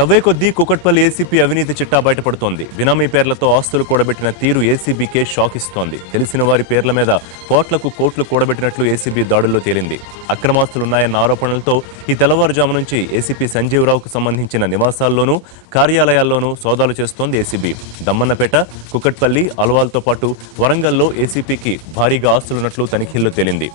తవ్వే కొద్దీ కూకట్పల్లి ఏసీపీ అవినీతి చిట్టా బయటపడుతోంది. బినామీ పేర్లతో ఆస్తులు కూడబెట్టిన తీరు ఏసీబీకే షాక్ ఇస్తోంది. తెలిసిన వారి పేర్ల మీద కోట్లు కూడబెట్టినట్లు ఏసీబీ దాడుల్లో తేలింది. అక్రమాస్తులున్నాయన్న ఆరోపణలతో ఈ తెల్లవారుజాము నుంచి ఏసీపీ సంజీవరావుకు సంబంధించిన నివాసాల్లోనూ కార్యాలయాల్లోనూ సోదాలు చేస్తోంది ఏసీబీ. దమ్మన్నపేట, కుకట్పల్లి, అల్వాల్తో పాటు వరంగల్లో ఏసీపీకి భారీగా ఆస్తులున్నట్లు తనిఖీల్లో తేలింది.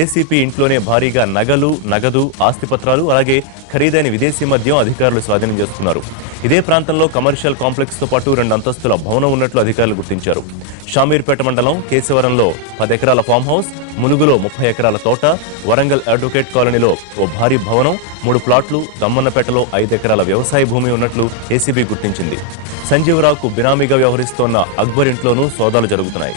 ఏసీపీ ఇంట్లోనే భారీగా నగదు, ఆస్తిపత్రాలు, అలాగే ఖరీదైన విదేశీ మద్యం అధికారులు స్వాధీనం చేస్తున్నారు. ఇదే ప్రాంతంలో కమర్షియల్ కాంప్లెక్స్ తో పాటు 2 అంతస్తుల భవనం ఉన్నట్లు అధికారులు గుర్తించారు. షామీర్పేట మండలం కేశవరంలో 10 ఎకరాల ఫామ్ హౌస్, ములుగులో 30 ఎకరాల తోట, వరంగల్ అడ్వకేట్ కాలనీలో ఓ భారీ భవనం, 3 ప్లాట్లు, దమ్మన్నపేటలో 5 ఎకరాల వ్యవసాయ భూమి ఉన్నట్లు ఏసీబీ గుర్తించింది. సంజీవరావుకు బినామీగా వ్యవహరిస్తోన్న అక్బర్ ఇంట్లోనూ సోదాలు జరుగుతున్నాయి.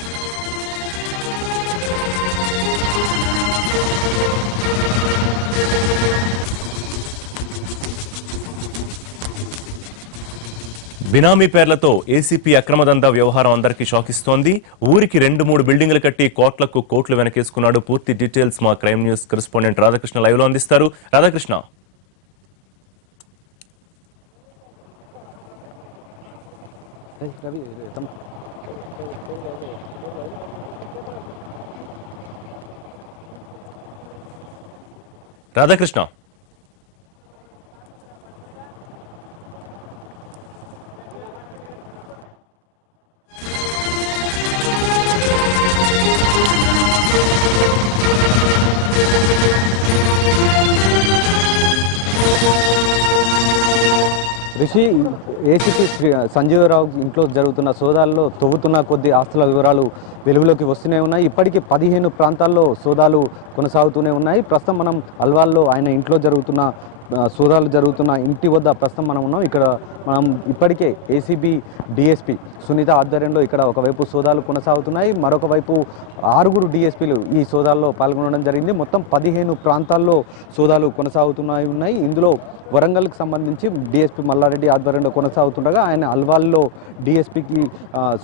బినామీ పేర్లతో ఏసీపీ అక్రమదందా వ్యవహారం అందరికీ షాకిస్తోంది. ఊరికి 2-3 బిల్డింగులు కట్టి కోట్లు వెనకేసుకున్నాడు. పూర్తి డీటెయిల్స్ మా crime news correspondent Radhakrishna live లో అందిస్తారు. రాధాకృష్ణ. రిషి, ఏసీపీ సంజీవరావు ఇంట్లో జరుగుతున్న సోదాల్లో తవ్వుతున్న కొద్ది ఆస్తుల వివరాలు వెలుగులోకి వస్తూనే ఉన్నాయి. ఇప్పటికీ 15 ప్రాంతాల్లో సోదాలు కొనసాగుతూనే ఉన్నాయి. ప్రస్తుతం మనం అల్వాల్లో ఆయన ఇంట్లో సోదాలు జరుగుతున్న ఇంటి వద్ద ప్రస్తుతం మనం ఉన్నాం. ఇక్కడ మనం ఇప్పటికే ఏసీబీ డిఎస్పీ సునీత ఆధ్వర్యంలో ఇక్కడ ఒకవైపు సోదాలు కొనసాగుతున్నాయి, మరొక వైపు 6 డిఎస్పీలు ఈ సోదాల్లో పాల్గొనడం జరిగింది. మొత్తం 15 ప్రాంతాల్లో సోదాలు కొనసాగుతున్నాయి. ఇందులో వరంగల్కి సంబంధించి డిఎస్పీ మల్లారెడ్డి ఆధ్వర్యంలో కొనసాగుతుండగా ఆయన అల్వాల్లో డిఎస్పీకి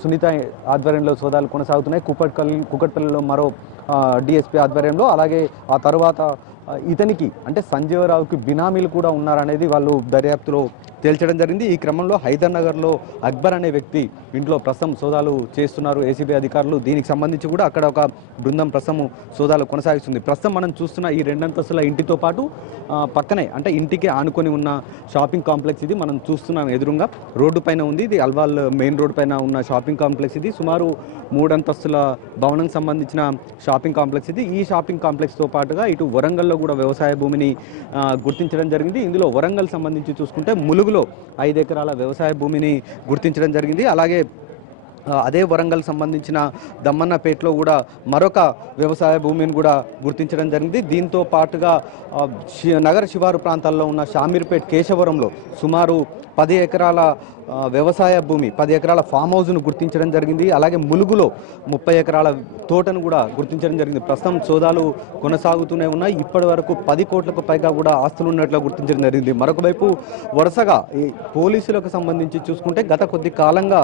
సునీత ఆధ్వర్యంలో సోదాలు కొనసాగుతున్నాయి. కుకట్పల్లిలో మరో డిఎస్పీ ఆధ్వర్యంలో, అలాగే ఆ తర్వాత ఇతనికి అంటే సంజీవరావుకి బినామీలు కూడా ఉన్నారనేది వాళ్ళు దర్యాప్తులో తేల్చడం జరిగింది. ఈ క్రమంలో హైదర్ నగర్లో అక్బర్ అనే వ్యక్తి ఇంట్లో ప్రస్తుతం సోదాలు చేస్తున్నారు ఏసీబీ అధికారులు. దీనికి సంబంధించి కూడా అక్కడ ఒక బృందం ప్రస్తుతం సోదాలు కొనసాగిస్తుంది. ప్రస్తుతం మనం చూస్తున్న ఈ 2 అంతస్తుల ఇంటితో పాటు పక్కనే అంటే ఇంటికి ఆనుకొని ఉన్న షాపింగ్ కాంప్లెక్స్ ఇది మనం చూస్తున్నాం. ఎదురుగా రోడ్డు పైన ఉంది. ఇది అల్వాల్ మెయిన్ రోడ్ పైన ఉన్న షాపింగ్ కాంప్లెక్స్ ఇది. సుమారు 3 అంతస్తుల భవనం సంబంధించిన షాపింగ్ కాంప్లెక్స్ ఇది. ఈ షాపింగ్ కాంప్లెక్స్తో పాటుగా ఇటు వరంగల్లో కూడా వ్యవసాయ భూమిని గుర్తించడం జరిగింది. ఇందులో వరంగల్ సంబంధించి చూసుకుంటే ములుగులో 5 ఎకరాల వ్యవసాయ భూమిని గుర్తించడం జరిగింది. అలాగే అదే వరంగల్ సంబంధించిన దమ్మన్నపేటలో కూడా మరొక వ్యవసాయ భూమిని కూడా గుర్తించడం జరిగింది. దీంతో పాటుగా నగర శివారు ప్రాంతాల్లో ఉన్న షామీర్పేట్ కేశవరంలో సుమారు 10 ఎకరాల వ్యవసాయ భూమి, 10 ఎకరాల ఫామ్ హౌస్ను గుర్తించడం జరిగింది. అలాగే ములుగులో 30 ఎకరాల తోటను కూడా గుర్తించడం జరిగింది. ప్రస్తుతం సోదాలు కొనసాగుతూనే ఉన్నాయి. ఇప్పటి వరకు 10 కోట్లకు పైగా కూడా ఆస్తులు ఉన్నట్లు గుర్తించడం జరిగింది. మరొక వైపు వరుసగా పోలీసులకు సంబంధించి చూసుకుంటే గత కొద్ది కాలంగా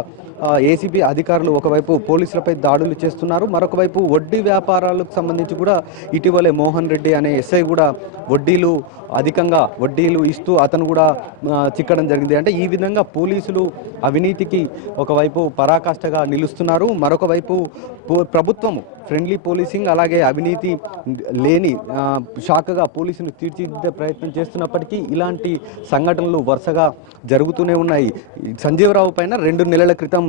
ఏసీబీ అధికారులు ఒకవైపు పోలీసులపై దాడులు చేస్తున్నారు. మరొక వైపు వడ్డీ వ్యాపారాలకు సంబంధించి కూడా ఇటీవలే మోహన్ రెడ్డి అనే ఎస్ఐ కూడా అధికంగా వడ్డీలు ఇస్తూ అతను కూడా చిక్కడం జరిగింది. అంటే ఈ విధంగా పోలీసులు అవినీతికి ఒకవైపు పరాకాష్ఠగా నిలుస్తున్నారు. మరొక వైపు ప్రభుత్వం ఫ్రెండ్లీ పోలీసింగ్, అలాగే అవినీతి లేని శాఖగా పోలీసులు తీర్చిదిద్దే ప్రయత్నం చేస్తున్నప్పటికీ ఇలాంటి సంఘటనలు వరుసగా జరుగుతూనే ఉన్నాయి. సంజీవరావు పైన 2 నెలల క్రితం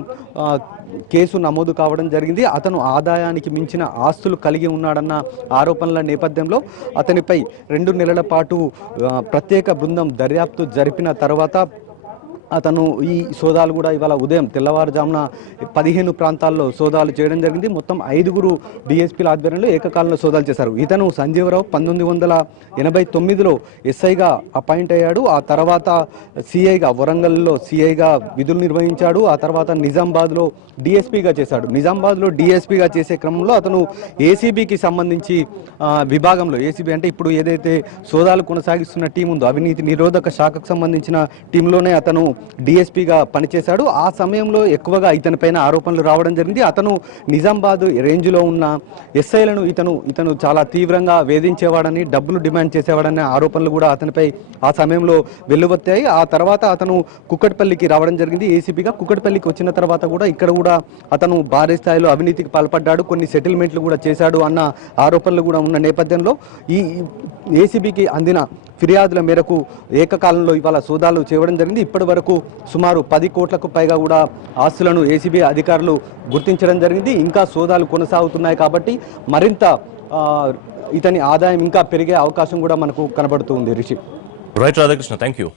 కేసు నమోదు కావడం జరిగింది. అతను ఆదాయానికి మించిన ఆస్తులు కలిగి ఉన్నాడన్న ఆరోపణల నేపథ్యంలో అతనిపై 2 నెలల పాటు ప్రత్యేక బృందం దర్యాప్తు జరిపిన తర్వాత అతను ఈ సోదాలు కూడా ఇవాళ ఉదయం తెల్లవారుజామున 15 ప్రాంతాల్లో సోదాలు చేయడం జరిగింది. మొత్తం 5 డిఎస్పీల ఆధ్వర్యంలో ఏకకాలంలో సోదాలు చేశారు. ఇతను సంజీవరావు 1989లో ఎస్ఐగా అపాయింట్ అయ్యాడు. ఆ తర్వాత సిఐగా, వరంగల్లో సిఐగా విధులు నిర్వహించాడు. ఆ తర్వాత నిజామాబాద్లో డిఎస్పీగా చేశాడు. నిజామాబాద్లో డిఎస్పీగా చేసే క్రమంలో అతను ఏసీబీకి సంబంధించి విభాగంలో, ఏసీబీ అంటే ఇప్పుడు ఏదైతే సోదాలు కొనసాగిస్తున్న టీం ఉందో అవినీతి నిరోధక శాఖకు సంబంధించిన టీంలోనే అతను డిఎస్పీగా పనిచేశాడు. ఆ సమయంలో ఎక్కువగా ఇతనిపైన ఆరోపణలు రావడం జరిగింది. అతను నిజామాబాద్ రేంజ్లో ఉన్న ఎస్ఐలను ఇతను చాలా తీవ్రంగా వేధించేవాడని, డబ్బులు డిమాండ్ చేసేవాడనే ఆరోపణలు కూడా అతనిపై ఆ సమయంలో వెల్లువెత్తాయి. ఆ తర్వాత అతను కుక్కట్పల్లికి రావడం జరిగింది ఏసీపీగా. కుక్కట్పల్లికి వచ్చిన తర్వాత కూడా ఇక్కడ కూడా అతను భారీ స్థాయిలో అవినీతికి పాల్పడ్డాడు, కొన్ని సెటిల్మెంట్లు కూడా చేశాడు అన్న ఆరోపణలు కూడా ఉన్న నేపథ్యంలో ఈ ఏసీబీకి అందిన ఫిర్యాదుల మేరకు ఏకకాలంలో ఇవాళ సోదాలు చేయడం జరిగింది. ఇప్పటి వరకు సుమారు 10 కోట్లకు పైగా కూడా ఆస్తులను ఏసీబీ అధికారులు గుర్తించడం జరిగింది. ఇంకా సోదాలు కొనసాగుతున్నాయి కాబట్టి మరింత ఇతని ఆదాయం ఇంకా పెరిగే అవకాశం కూడా మనకు కనబడుతుంది. Rishi. Right Radhakrishna, thank you.